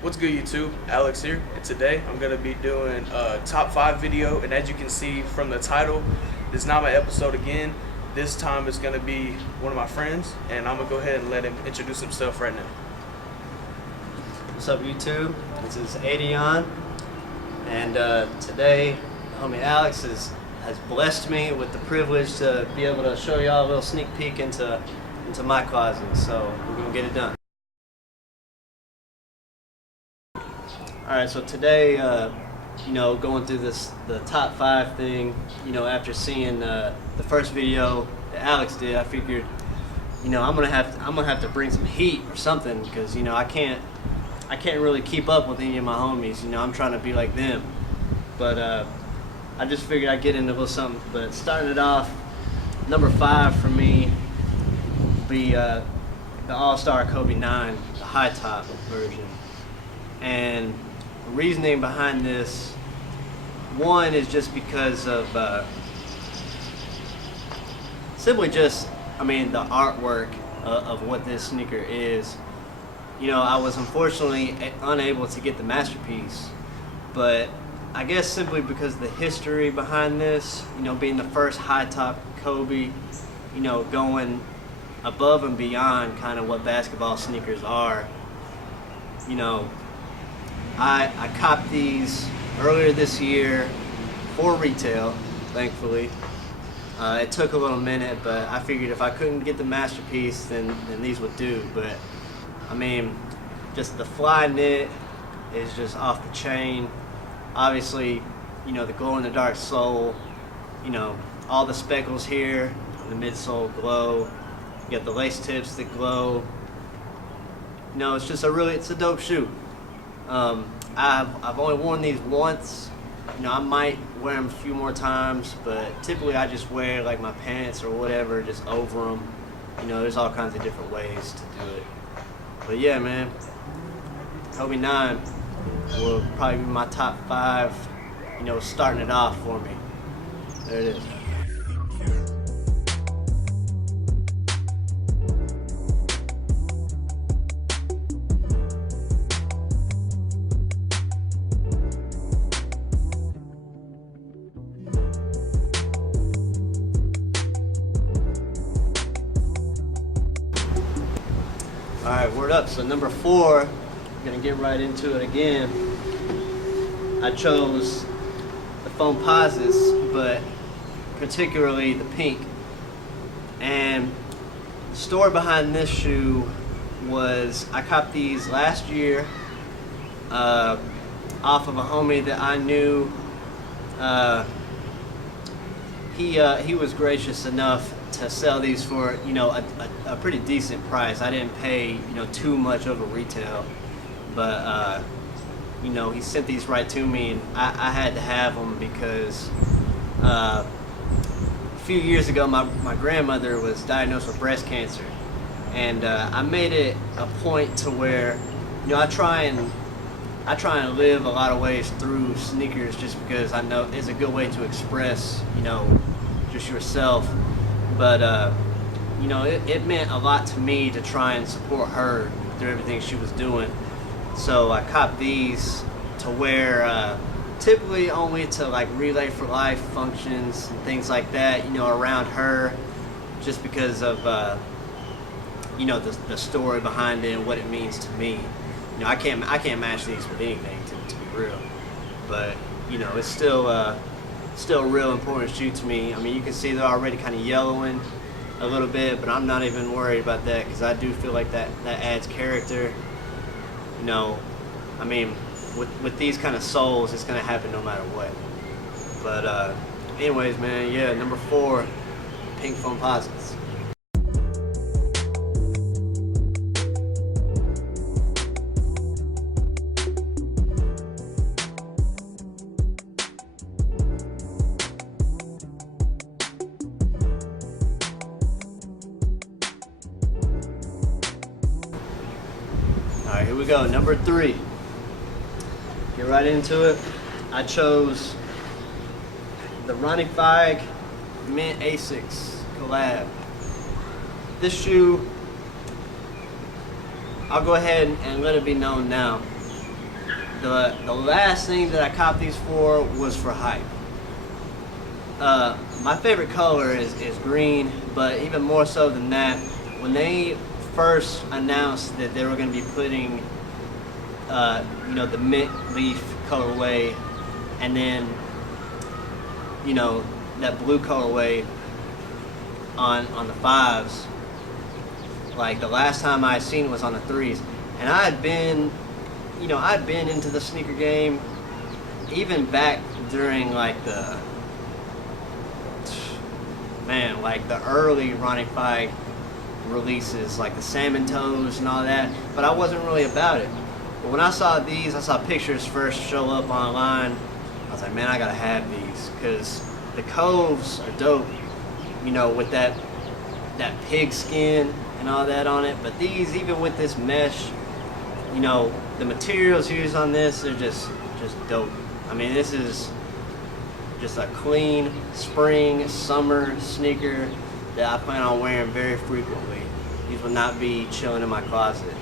What's good, YouTube? Alex here, and today I'm gonna be doing a top 5 video. And as you can see from the title, this is not my episode again. This time it's gonna be one of my friends, and I'm gonna go ahead and let him introduce himself right now. What's up, YouTube? This is Adion, and today, homie Alex has blessed me with the privilege to be able to show y'all a little sneak peek into my closet. So we're gonna get it done. All right, so today, going through the top 5 thing, after seeing the first video that Alex did, I figured, I'm gonna have to bring some heat or something, because I can't really keep up with any of my homies. I'm trying to be like them, but I just figured I'd get into a little something. But starting it off, number 5 for me would be the All-Star Kobe 9, the high top version. And the reasoning behind this, one, is just because of simply just, the artwork of what this sneaker is. I was unfortunately unable to get the masterpiece, but I guess simply because of the history behind this, being the first high top Kobe, going above and beyond kind of what basketball sneakers are. I copped these earlier this year for retail, thankfully. It took a little minute, but I figured if I couldn't get the masterpiece, then these would do. But just the fly knit is just off the chain. Obviously, the glow in the dark sole, all the speckles here, the midsole glow. You got the lace tips that glow. It's just it's a dope shoe. I've only worn these once. I might wear them a few more times, but typically I just wear like my pants or whatever just over them. There's all kinds of different ways to do it. But yeah, man, Kobe 9 will probably be my top 5, starting it off for me. There it is. Alright, word up. So number 4, I'm gonna get right into it again. I chose the Foamposites, but particularly the pink. And the story behind this shoe was I copped these last year off of a homie that I knew. He was gracious enough to sell these for a pretty decent price. I didn't pay too much over retail, but he sent these right to me, and I had to have them because a few years ago my grandmother was diagnosed with breast cancer, and I made it a point to where I try and live a lot of ways through sneakers, just because I know it's a good way to express just yourself. But it meant a lot to me to try and support her through everything she was doing. So I copped these to wear typically only to like Relay for Life functions and things like that, around her, just because of the story behind it and what it means to me. I can't match these with anything, to be real. But it's still a real important shoe to me. You can see they're already kind of yellowing a little bit, but I'm not even worried about that, because I do feel like that adds character. With these kind of soles, it's gonna happen no matter what. But anyways, man, yeah, number 4, pink Foamposites. Alright, here we go. Number 3. Get right into it. I chose the Ronnie Fieg Mint Asics collab. This shoe, I'll go ahead and let it be known now. the last thing that I copped these for was for hype. My favorite color is green, but even more so than that, when they first announced that they were going to be putting, the mint leaf colorway, and then, that blue colorway on the 5s. Like the last time I seen it was on the 3s, and I'd been into the sneaker game even back during like the early Ronnie Fike releases, like the Salmon Toes and all that, but I wasn't really about it. But when I saw these, I saw pictures first show up online. I was like, man, I gotta have these, because the Coves are dope, with that pig skin and all that on it. But these, even with this mesh, the materials used on this are just dope. I mean, this is just a clean spring, summer sneaker that I plan on wearing very frequently. These will not be chilling in my closet.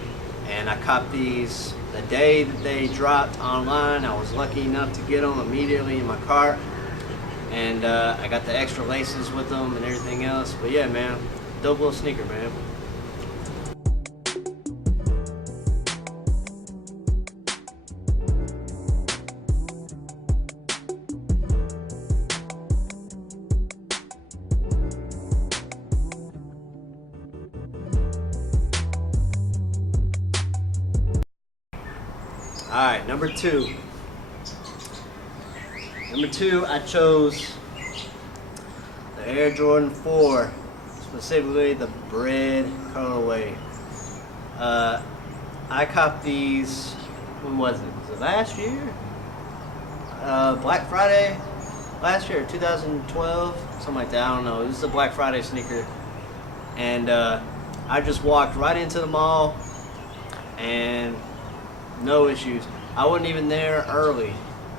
And I copped these the day that they dropped online. I was lucky enough to get them immediately in my cart. And I got the extra laces with them and everything else. But yeah, man, dope little sneaker, man. Alright, number two. Number two, I chose the Air Jordan 4, specifically the bread colorway. I copped these, when was it? Was it last year? Black Friday? Last year, 2012? Something like that, I don't know. This is a Black Friday sneaker. And I just walked right into the mall and no issues. I wasn't even there early.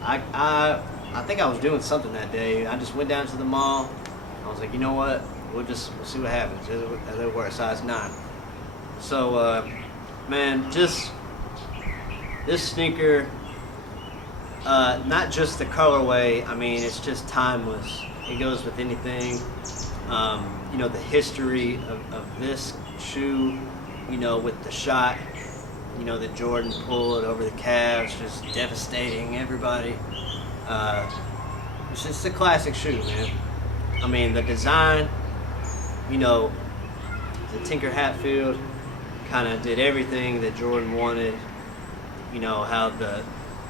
I think I was doing something that day. I just went down to the mall. I was like, you know what? We'll see what happens. They wear a size 9. So, man, just this sneaker, not just the colorway. I mean, it's just timeless. It goes with anything. The history of this shoe, with the shot, that Jordan pulled over the calves, just devastating everybody. It's just a classic shoe, man. I mean, the design, the Tinker Hatfield kind of did everything that Jordan wanted. How the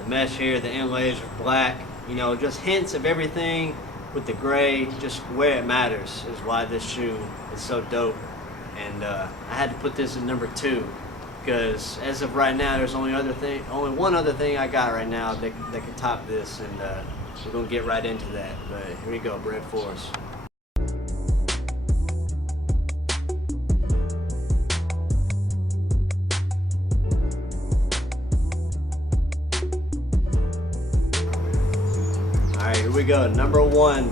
mesh here, the inlays are black, just hints of everything with the gray, just where it matters is why this shoe is so dope. And I had to put this in number 2. Because as of right now, there's only one other thing I got right now that can top this, and we're gonna get right into that. But here we go, Bread Force. All right, here we go. Number 1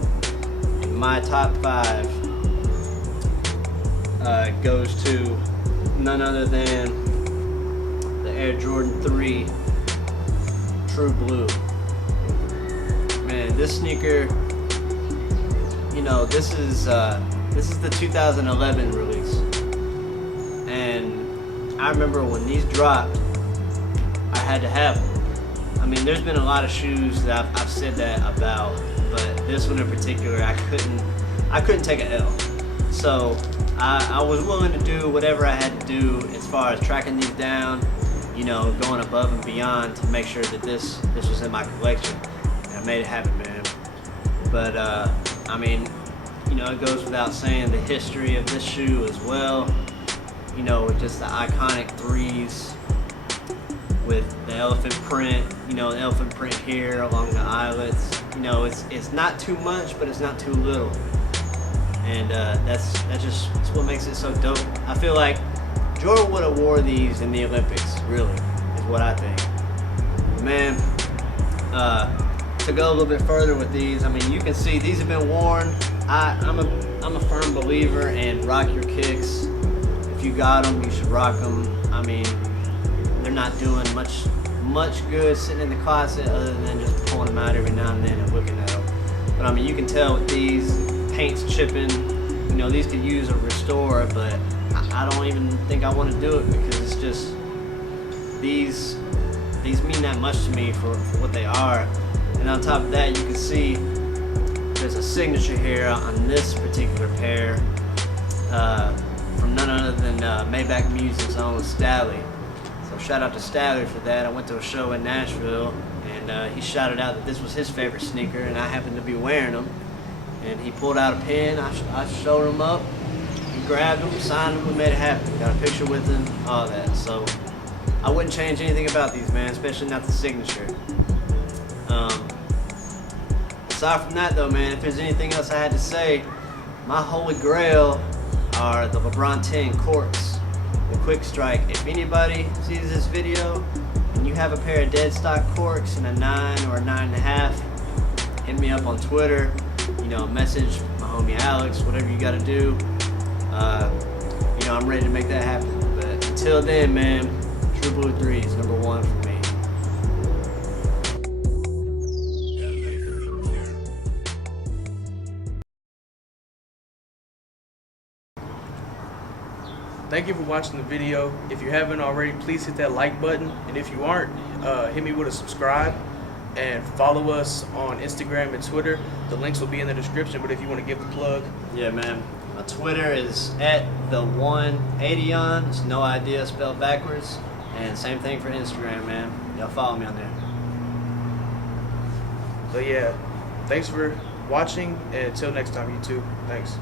in my top 5 goes to none other than Air Jordan 3 True Blue. Man, this sneaker, this is the 2011 release, and I remember when these dropped, I had to have them. I mean, there's been a lot of shoes that I've said that about, but this one in particular, I couldn't take an L. So I was willing to do whatever I had to do as far as tracking these down, going above and beyond to make sure that this was in my collection. And I made it happen, man. But I mean, it goes without saying the history of this shoe as well. With just the iconic 3s with the elephant print, the elephant print here along the eyelets. It's not too much, but it's not too little. And that's what makes it so dope. I feel like Jordan would have wore these in the Olympics, really, is what I think. Man, to go a little bit further with these, I mean, you can see these have been worn. I'm a firm believer in rock your kicks. If you got them, you should rock them. I mean, they're not doing much much good sitting in the closet other than just pulling them out every now and then and looking at them. But I mean, you can tell with these paint's chipping. You know, these could use a restore, but I don't even think I want to do it because it's just these mean that much to me for what they are. And on top of that, you can see there's a signature here on this particular pair from none other than Maybach Music's own Stally. So shout out to Stally for that. I went to a show in Nashville and he shouted out that this was his favorite sneaker and I happened to be wearing them. And he pulled out a pen, I showed him up, he grabbed them, signed them, we made it happen. Got a picture with him, all that. So I wouldn't change anything about these, man, especially not the signature. Aside from that though, man, if there's anything else I had to say, my holy grail are the LeBron 10 Corks, the Quick Strike. If anybody sees this video and you have a pair of dead stock Corks in a 9 or a 9.5, hit me up on Twitter, you know, message my homie Alex, whatever you gotta do. You know, I'm ready to make that happen. But until then, man, True Blue 3 is number one for me. Thank you for watching the video. If you haven't already, please hit that like button. And if you aren't, hit me with a subscribe and follow us on Instagram and Twitter. The links will be in the description, but if you want to give the plug. Yeah, man. My Twitter is @the180on. It's no idea spelled backwards. And same thing for Instagram, man. Y'all follow me on there. So yeah, thanks for watching, and until next time, YouTube. Thanks.